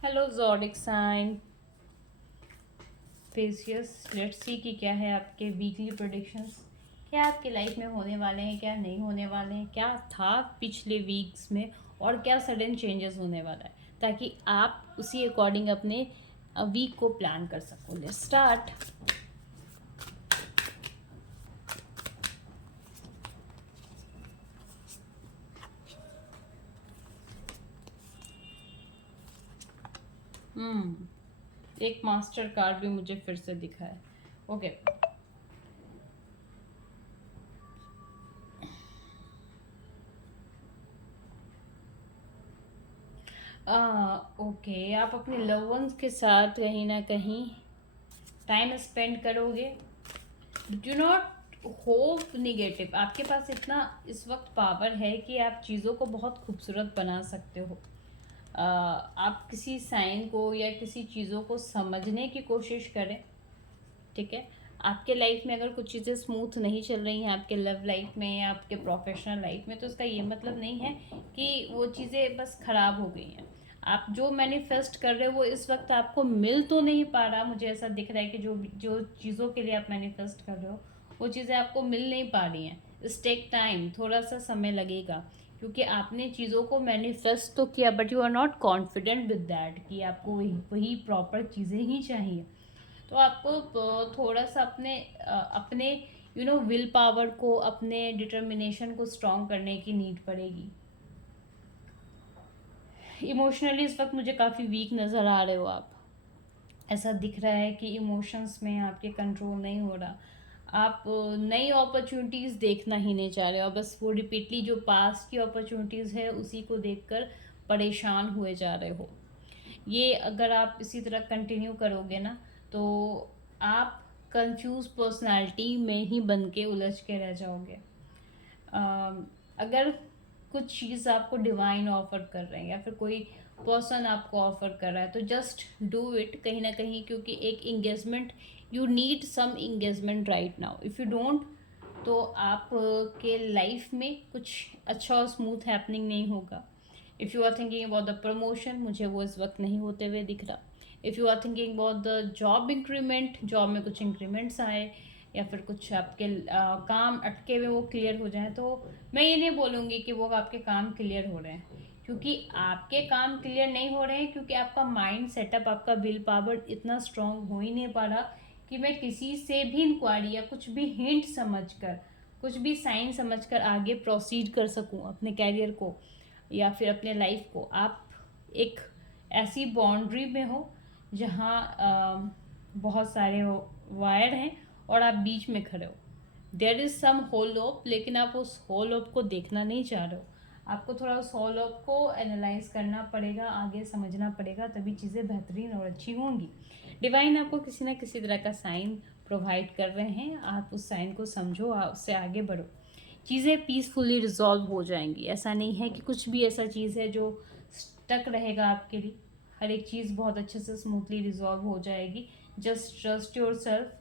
Hello zodiac sign Pisces, let's see कि क्या है आपके वीकली प्रेडिक्शंस। क्या आपके लाइफ में होने वाले हैं, क्या नहीं होने वाले हैं, क्या था पिछले वीक्स में और क्या सडन चेंजेस होने वाला है, ताकि आप उसी अकॉर्डिंग अपने वीक को प्लान कर सको। Let's start. एक मास्टर कार्ड भी मुझे फिर से दिखा है। ओके, ओके, आप अपने लव वंस के साथ कहीं ना कहीं टाइम स्पेंड करोगे। Do not hope negative. आपके पास इतना इस वक्त पावर है कि आप चीज़ों को बहुत खूबसूरत बना सकते हो। आप किसी साइन को या किसी चीज़ों को समझने की कोशिश करें। ठीक है, आपके लाइफ में अगर कुछ चीज़ें स्मूथ नहीं चल रही हैं आपके लव लाइफ में या आपके प्रोफेशनल लाइफ में, तो उसका ये मतलब नहीं है कि वो चीज़ें बस ख़राब हो गई हैं। आप जो मैनिफेस्ट कर रहे हो वो इस वक्त आपको मिल तो नहीं पा रहा। मुझे ऐसा दिख रहा है कि जो जो चीज़ों के लिए आप मैनिफेस्ट कर रहे हो वो चीज़ें आपको मिल नहीं पा रही हैं। इट्स टेक टाइम, थोड़ा सा समय लगेगा, क्योंकि आपने चीज़ों को मैनिफेस्ट तो किया but you are not confident with that कि आपको वही वही प्रॉपर चीज़ें ही चाहिए। तो आपको थोड़ा सा अपने विल पावर को, अपने डिटर्मिनेशन को स्ट्रॉन्ग करने की नीड पड़ेगी। इमोशनली इस वक्त मुझे काफ़ी वीक नज़र आ रहे हो आप। ऐसा दिख रहा है कि इमोशंस में आपके कंट्रोल नहीं हो रहा। आप नई अपॉर्चुनिटीज़ देखना ही नहीं चाह रहे हो, बस वो रिपीटली जो पास्ट की अपॉर्चुनिटीज़ है उसी को देखकर परेशान हुए जा रहे हो। ये अगर आप इसी तरह कंटिन्यू करोगे ना, तो आप कंफ्यूज पर्सनालिटी में ही बन के उलझ के रह जाओगे। अगर कुछ चीज़ आपको डिवाइन ऑफर कर रहे हैं या फिर कोई पर्सन आपको ऑफर कर रहा है, तो जस्ट डू इट कहीं ना कहीं, क्योंकि एक engagement, you need some engagement right now. If you don't, तो आप के लाइफ में कुछ अच्छा और स्मूथ हैपनिंग नहीं होगा। If you are thinking about the promotion, मुझे वो इस वक्त नहीं होते हुए दिख रहा। If you are thinking about the job increment, job में कुछ इंक्रीमेंट्स आए या फिर कुछ आपके काम अटके हुए वो क्लियर हो जाए, तो मैं ये नहीं बोलूँगी कि वो आपके काम क्लियर हो रहे हैं, क्योंकि आपके काम क्लियर नहीं हो रहे हैं क्योंकि आपका माइंड सेटअप, आपका विल पावर इतना स्ट्रांग हो ही नहीं पा रहा कि मैं किसी से भी इंक्वायरी या कुछ भी हिंट समझकर, कुछ भी साइन समझकर आगे प्रोसीड कर सकूं अपने कैरियर को या फिर अपने लाइफ को। आप एक ऐसी बाउंड्री में हो जहाँ बहुत सारे वायर हैं और आप बीच में खड़े हो। There is some hold off, लेकिन आप उस होल ऑफ को देखना नहीं चाह रहे हो। आपको थोड़ा उस होल ऑफ को एनालाइज करना पड़ेगा, आगे समझना पड़ेगा, तभी चीज़ें बेहतरीन और अच्छी होंगी। डिवाइन आपको किसी ना किसी तरह का साइन प्रोवाइड कर रहे हैं, आप उस साइन को समझो, उससे आगे बढ़ो। चीज़ें पीसफुली रिजॉल्व हो जाएंगी। ऐसा नहीं है कि कुछ भी ऐसा चीज़ है जो स्टक रहेगा आपके लिए। हर एक चीज़ बहुत अच्छे से स्मूथली रिजॉल्व हो जाएगी। Just trust your self.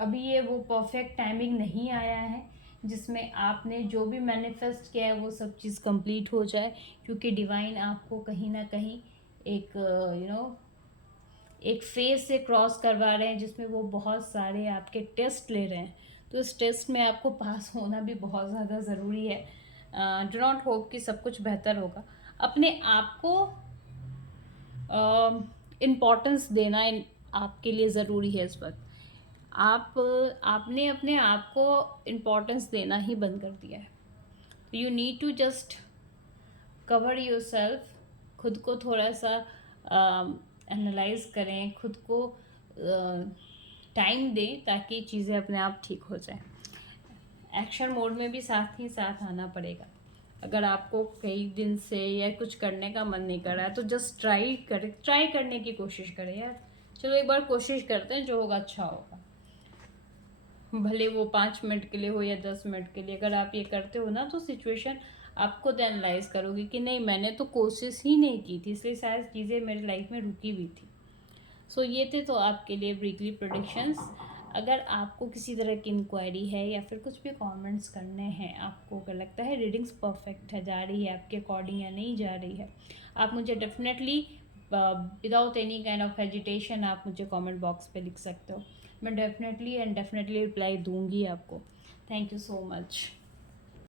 अभी ये वो परफेक्ट टाइमिंग नहीं आया है जिसमें आपने जो भी मैनिफेस्ट किया है वो सब चीज़ कंप्लीट हो जाए, क्योंकि डिवाइन आपको कहीं ना कहीं एक एक फेज से क्रॉस करवा रहे हैं जिसमें वो बहुत सारे आपके टेस्ट ले रहे हैं। तो इस टेस्ट में आपको पास होना भी बहुत ज़्यादा ज़रूरी है। डू नॉट होप कि सब कुछ बेहतर होगा। अपने आप को इम्पोर्टेंस देना आपके लिए ज़रूरी है इस वक्त। आपने अपने आप को इम्पोर्टेंस देना ही बंद कर दिया है। You need to just cover yourself. खुद को थोड़ा सा एनालाइज करें, खुद को टाइम दें ताकि चीज़ें अपने आप ठीक हो जाएं। एक्शन मोड में भी साथ ही साथ आना पड़ेगा। अगर आपको कई दिन से या कुछ करने का मन नहीं कर रहा है, तो जस्ट ट्राई करने की कोशिश करें यार। चलो एक बार कोशिश करते हैं, जो होगा अच्छा होगा। भले वो 5 मिनट के लिए हो या 10 मिनट के लिए। अगर आप ये करते हो ना, तो सिचुएशन आप खुद एनालाइज करोगे कि नहीं, मैंने तो कोशिश ही नहीं की थी, इसलिए शायद चीज़ें मेरी लाइफ में रुकी हुई थी। सो ये थे तो आपके लिए वीकली प्रेडिक्शंस। अगर आपको किसी तरह की इंक्वायरी है या फिर कुछ भी कमेंट्स करने हैं, आपको अगर लगता है रीडिंग्स परफेक्ट है, जा रही है आपके अकॉर्डिंग या नहीं जा रही है, आप मुझे definitely without any kind of hesitation आप मुझे कमेंट बॉक्स पे लिख सकते हो। मैं डेफिनेटली रिप्लाई दूंगी आपको। Thank you so much.